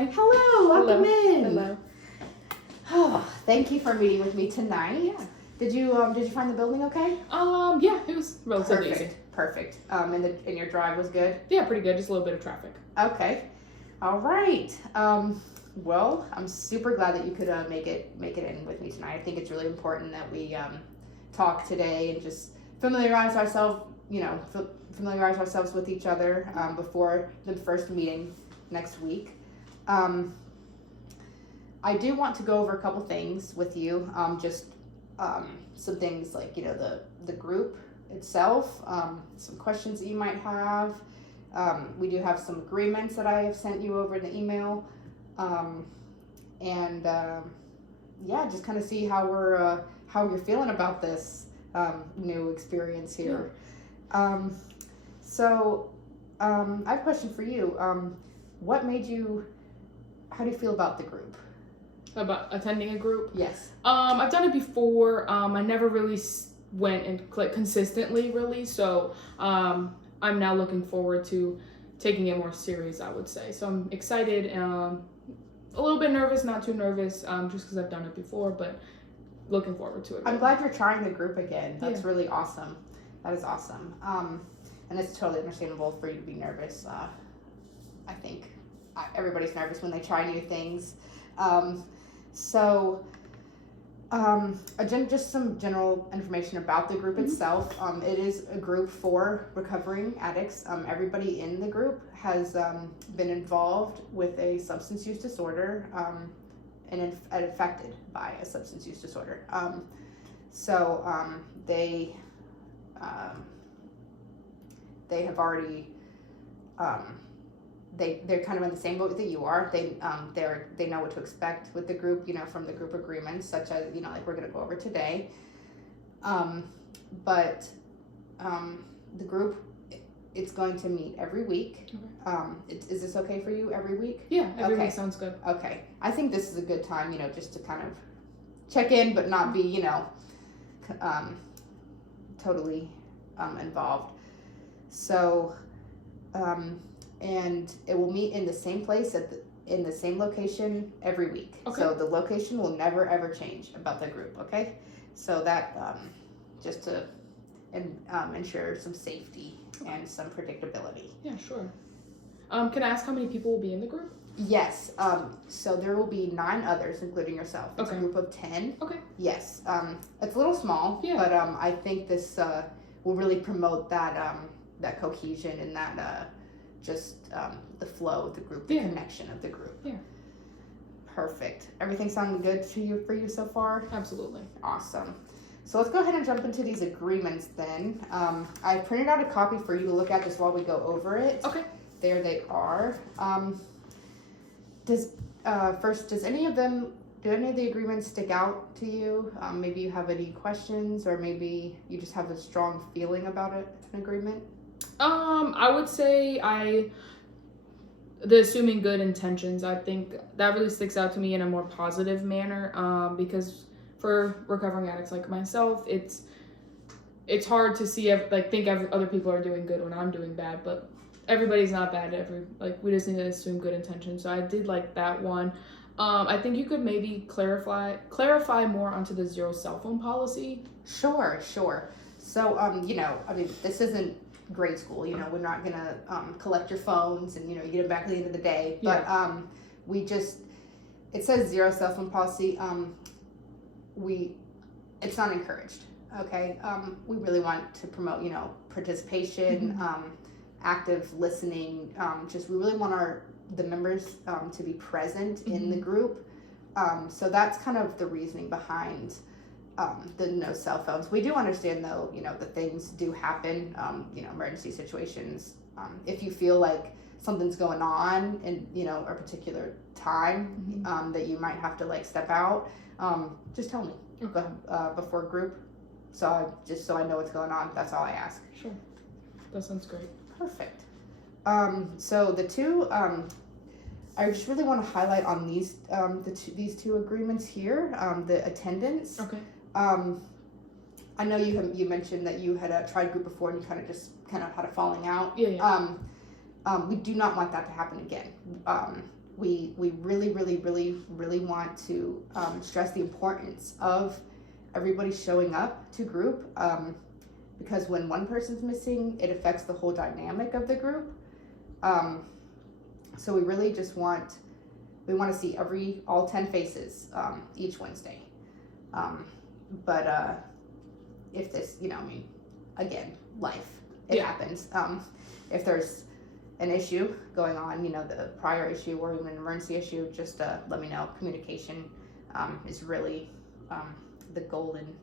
Hi. Hello, welcome in. Hello. Oh, thank you for meeting with me tonight. Yeah. Did you find the building okay? Yeah, it was relatively easy. Perfect. And your drive was good? Yeah, pretty good. Just a little bit of traffic. Okay. All right. Well, I'm super glad that you could make it in with me tonight. I think it's really important that we talk today and just familiarize ourselves with each other before the first meeting next week. I do want to go over a couple things with you. Some things like the group itself, some questions that you might have. We do have some agreements that I have sent you over in the email, just kind of see how you're feeling about this new experience here. I have a question for you. How do you feel about the group? About attending a group? Yes. I've done it before. I never really went and consistently, really. So I'm now looking forward to taking it more serious, I would say. So I'm excited. A little bit nervous, not too nervous, just because I've done it before, but looking forward to it. I'm glad you're trying the group again. That's Yeah. really awesome. That is awesome. And it's totally understandable for you to be nervous. I think everybody's nervous when they try new things. Just some general information about the group itself. It is a group for recovering addicts. Everybody in the group has been involved with a substance use disorder and affected by a substance use disorder. They have already they're kind of in the same boat that you are. They know what to expect with the group, from the group agreements, such as like we're going to go over today. The group, it's going to meet every week. Okay. Is this okay for you every week? Yeah, every week sounds good. Okay, I think this is a good time, just to kind of check in, but not be, totally involved. So, and it will meet in the same place in the same location every week. Okay. So the location will never ever change about the group. Okay, so that just to ensure some safety and some predictability. Yeah, sure. Can I ask how many people will be in the group? Yes. So there will be 9 others, including yourself. It's Okay. a group of 10. Okay. Yes. It's a little small, Yeah. but I think this will really promote that cohesion and that the flow of the group, the connection of the group. Yeah. Perfect. Everything sounding good for you so far? Absolutely. Awesome. So let's go ahead and jump into these agreements then. I printed out a copy for you to look at just while we go over it. Okay. There they are. Do any of the agreements stick out to you? Maybe you have any questions, or maybe you just have a strong feeling about an agreement? I would say the assuming good intentions, I think that really sticks out to me in a more positive manner, because for recovering addicts like myself, it's hard to see think other people are doing good when I'm doing bad, but everybody's not bad. We just need to assume good intentions. So I did like that one. I think you could maybe clarify more onto the 0 cell phone policy. Sure. So, this isn't grade school. We're not gonna collect your phones and you get them back at the end of the day. But it says 0 cell phone policy. It's not encouraged. Okay. We really want to promote participation, active listening. We really want the members to be present in the group. So that's kind of the reasoning behind the no cell phones. We do understand though, that things do happen, emergency situations. If you feel like something's going on in, a particular time, that you might have to step out, just tell me before group. So I know what's going on. That's all I ask. Sure. That sounds great. Perfect. So the two, I just really want to highlight on these two agreements here. The attendance. Okay. I know you mentioned that you had tried group before and you kind of had a falling out. Yeah. We do not want that to happen again. we really, really, really, really want to stress the importance of everybody showing up to group, because when one person's missing, it affects the whole dynamic of the group. So we really just want to see all 10 faces each Wednesday. But if this, again, life, it happens. If there's an issue going on, the prior issue or even an emergency issue, just let me know. Communication is really the golden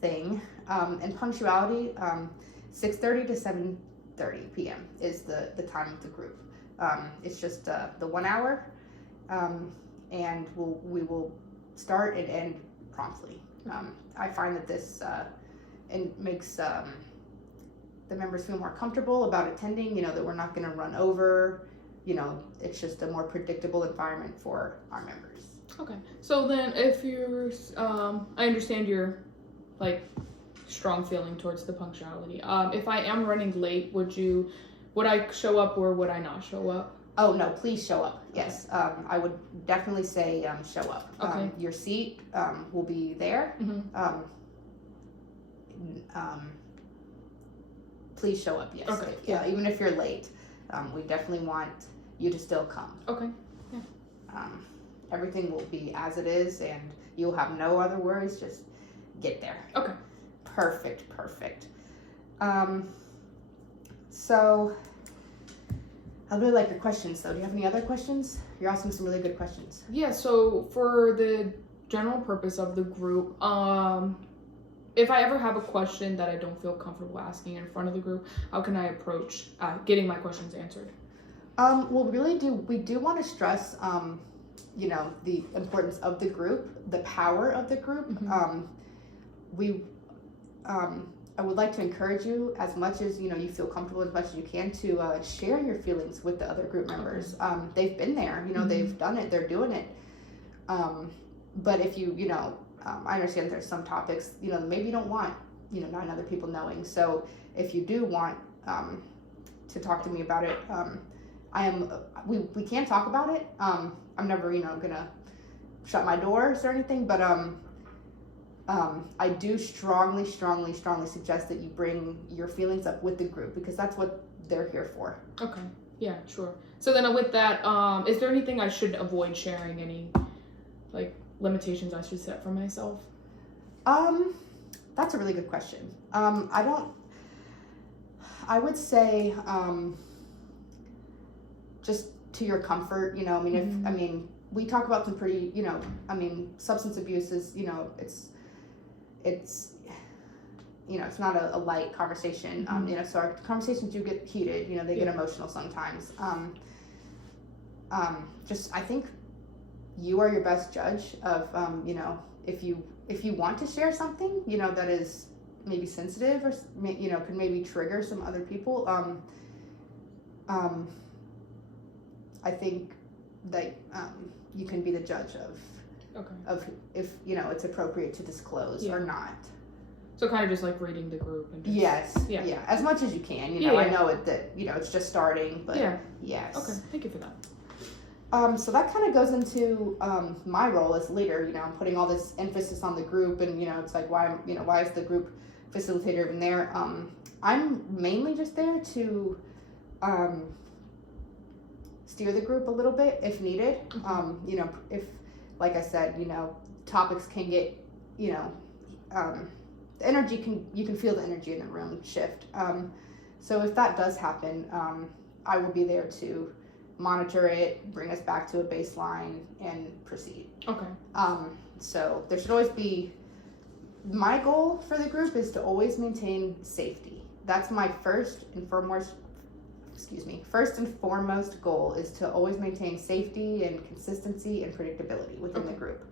thing. And punctuality, 6:30 to 7:30 p.m. is the time of the group. It's just the 1 hour, and we will start and end promptly. I find that this and makes the members feel more comfortable about attending, that we're not going to run over, it's just a more predictable environment for our members. Okay. So then if you're, I understand your, strong feeling towards the punctuality. If I am running late, would I show up or would I not show up? Oh, no, please show up. Yes. I would definitely say show up. Okay. Your seat will be there. Mm-hmm. Please show up, yes. Okay. Yeah, even if you're late, we definitely want you to still come. Okay. Yeah. Everything will be as it is, and you'll have no other worries. Just get there. Okay. Perfect. So I really like your questions, though. Do you have any other questions? You're asking some really good questions. Yeah. So for the general purpose of the group, if I ever have a question that I don't feel comfortable asking in front of the group, how can I approach getting my questions answered? We do want to stress, the importance of the group, the power of the group. Mm-hmm. I would like to encourage you as much as, you feel comfortable as much as you can to share your feelings with the other group members. Okay. They've been there, Mm-hmm. they've done it, they're doing it. But if you, I understand there's some topics, maybe you don't want, 9 other people knowing. So if you do want to talk to me about it, we can talk about it. I'm never, gonna shut my doors or anything, but I do strongly suggest that you bring your feelings up with the group, because that's what they're here for. Okay. Yeah, sure. So then with that, is there anything I should avoid sharing? Any limitations I should set for myself? That's a really good question. I would say, just to your comfort, Mm-hmm. we talk about some pretty, substance abuse is, it's not a light conversation. Mm-hmm. So our conversations do get heated, they get emotional sometimes. I think you are your best judge of, if you want to share something, that is maybe sensitive or, could maybe trigger some other people. I think that you can be the judge of if, it's appropriate to disclose or not. So kind of just reading the group and just... Yes. Yeah. As much as you can, I know that, it's just starting, but yes. Okay. Thank you for that. So that kind of goes into my role as leader. I'm putting all this emphasis on the group, and it's why is the group facilitator even there? I'm mainly just there to steer the group a little bit if needed. Mm-hmm. If, like I said, topics can get, the energy you can feel the energy in the room shift. So if that does happen, I will be there to monitor it, bring us back to a baseline, and proceed. Okay. So there should always be, my goal for the group is to always maintain safety. That's my first and foremost goal, is to always maintain safety and consistency and predictability within the group.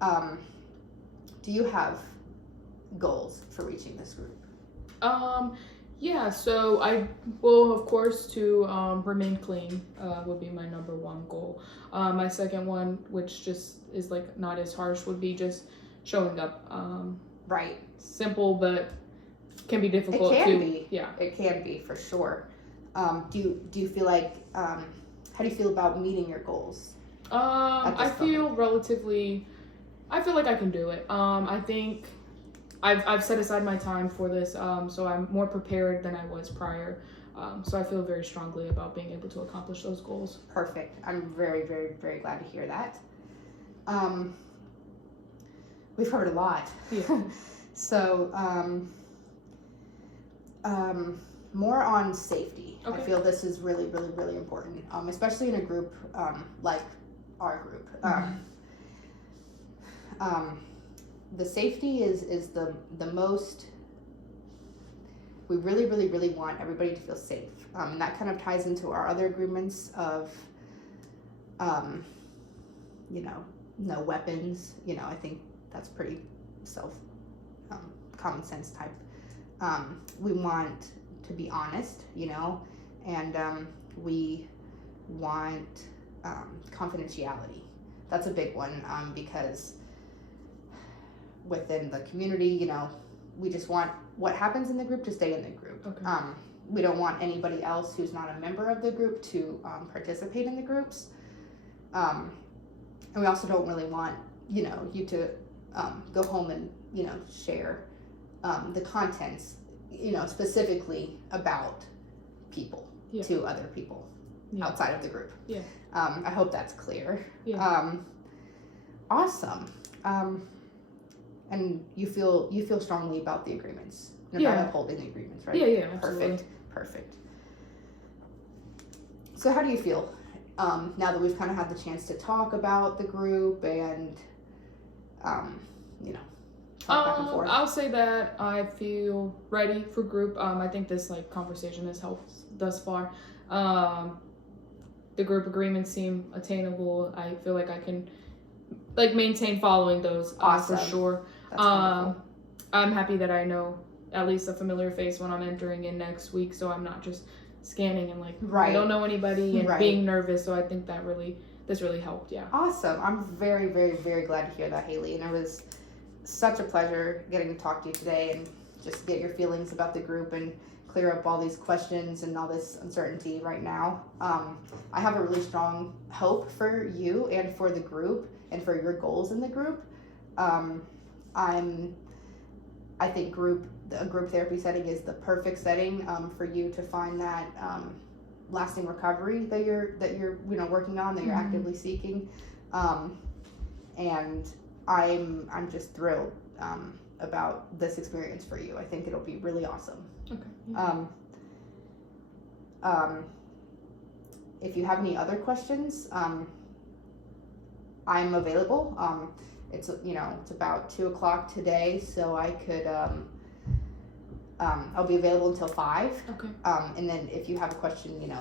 Do you have goals for reaching this group? Yeah, so I will, of course, to remain clean would be my number one goal. My second one, which just is not as harsh, would be just showing up. Right. Simple, but can be difficult. It can be. Yeah. It can be, for sure. Do you feel like How do you feel about meeting your goals? I feel like I can do it. I think I've set aside my time for this, so I'm more prepared than I was prior. So I feel very strongly about being able to accomplish those goals. Perfect. I'm very, very, very glad to hear that. We've heard a lot. Yeah. So, more on safety. Okay. I feel this is really, really, really important, especially in a group like our group. The safety is the most. We really, really, really want everybody to feel safe, and that kind of ties into our other agreements of, no weapons. I think that's pretty common sense type. We want to be honest, and we want confidentiality. That's a big one, because within the community, we just want what happens in the group to stay in the group. Okay. We don't want anybody else who's not a member of the group to participate in the groups. And we also don't really want, you to go home and, share the contents, specifically about people to other people outside of the group. Yeah. I hope that's clear. Yeah. Awesome. And you feel strongly about the agreements, about upholding the agreements, right? Yeah, absolutely. Perfect. So how do you feel now that we've kind of had the chance to talk about the group and, talk back and forth? I'll say that I feel ready for group. I think this conversation has helped thus far. The group agreements seem attainable. I feel like I can maintain following those Awesome. for sure. That's wonderful. I'm happy that I know at least a familiar face when I'm entering in next week, so I'm not just scanning and Right. I don't know anybody and Right. being nervous. So I think this really helped. Yeah. Awesome. I'm very, very, very glad to hear that, Haley. And it was such a pleasure getting to talk to you today and just get your feelings about the group and clear up all these questions and all this uncertainty right now. I have a really strong hope for you and for the group and for your goals in the group. I think a group therapy setting is the perfect setting for you to find that lasting recovery that you're working on, that you're actively seeking, and I'm just thrilled about this experience for you. I think it'll be really awesome. Okay. If you have any other questions, I'm available. It's about 2:00 today, so I could I'll be available until 5. Okay. And then if you have a question,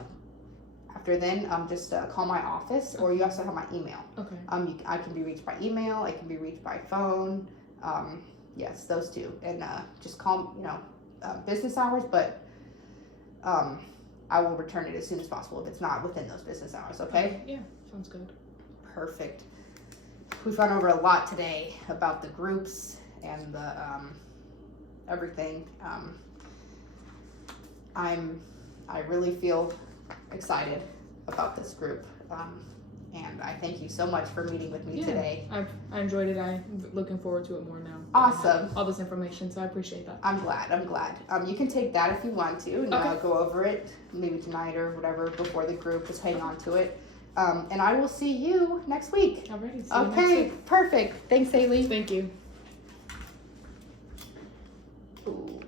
after then, just call my office, or you also have my email. Okay. I can be reached by email. I can be reached by phone. Yes, those two, and just call business hours, but I will return it as soon as possible if it's not within those business hours. Okay. Yeah, sounds good. Perfect. We've gone over a lot today about the groups and the everything. I really feel excited about this group, and I thank you so much for meeting with me today. I enjoyed it. I'm looking forward to it more now. Awesome. All this information, so I appreciate that. I'm glad. You can take that if you want to, and go over it maybe tonight or whatever before the group. Just hang on to it. And I will see you next week. Alrighty. Okay, perfect. Thanks, Haley. Thank you.